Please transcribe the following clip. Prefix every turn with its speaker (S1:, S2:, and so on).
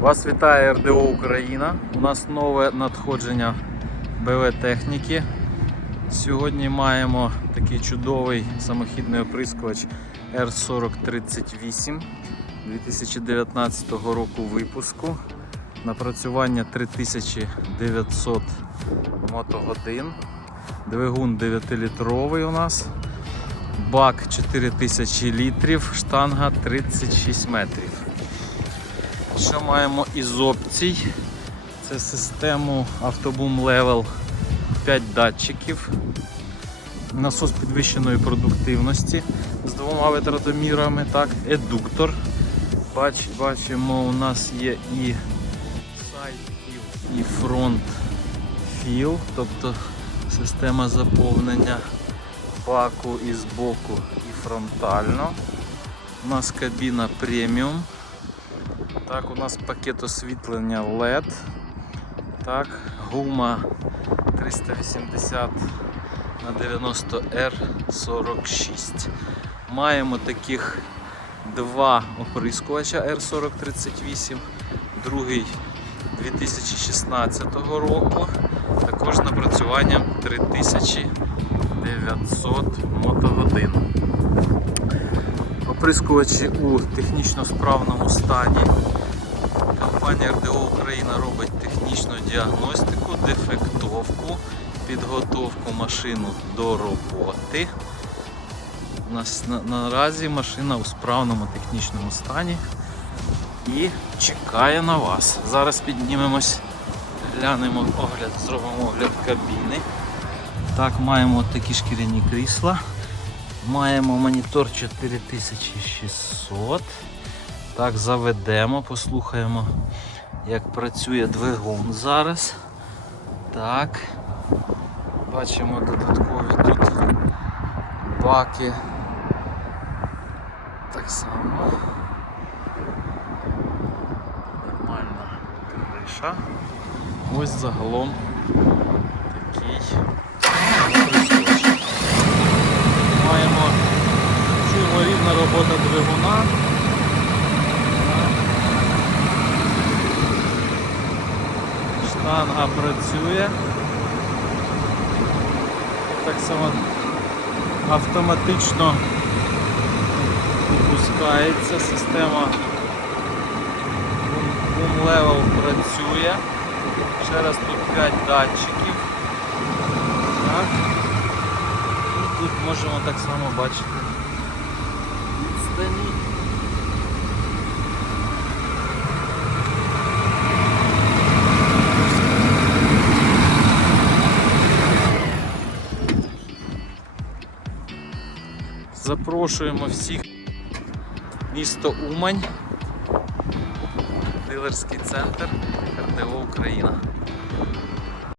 S1: Вас вітає РДО Україна. У нас нове надходження БВ техніки. Сьогодні маємо такий чудовий самохідний оприскувач R4038 2019 року випуску. Напрацювання 3900 мотогодин. Двигун 9-літровий у нас. Бак 4000 літрів, штанга 36 метрів. Що маємо із опцій? Це систему Автобум Level 5 датчиків, насос підвищеної продуктивності з двома витратомірами, так, едуктор. Бач, бачимо, у нас є і філ, і фронт філ, тобто система заповнення баку і збоку, і фронтально. У нас кабіна преміум. Так, у нас пакет освітлення LED. Так, гума 380 на 90 R46. Маємо таких два оприскувача R4038, другий 2016 року. Також напрацюванням 3900 мотогодин. Оприскувачі у технічно справному стані. Компанія РДО Україна робить технічну діагностику, дефектовку, підготовку машину до роботи. У нас на- наразі машина у справному технічному стані і чекає на вас. Зараз піднімемось, глянемо огляд, зробимо огляд кабіни. Так, маємо такі шкіряні крісла. Маємо монітор 4600. Так, заведемо, послухаємо, як працює двигун зараз. Так. Бачимо додаткові тут баки. Так само. Нормальна криша. Ось загалом такий робота двигуна. Штанга працює. Так само автоматично випускається система Boom Level працює. Ще раз тут 5 датчиків. Так. І тут можемо так само бачити Запрошуємо всіх місто Умань, дилерський центр РДО Україна.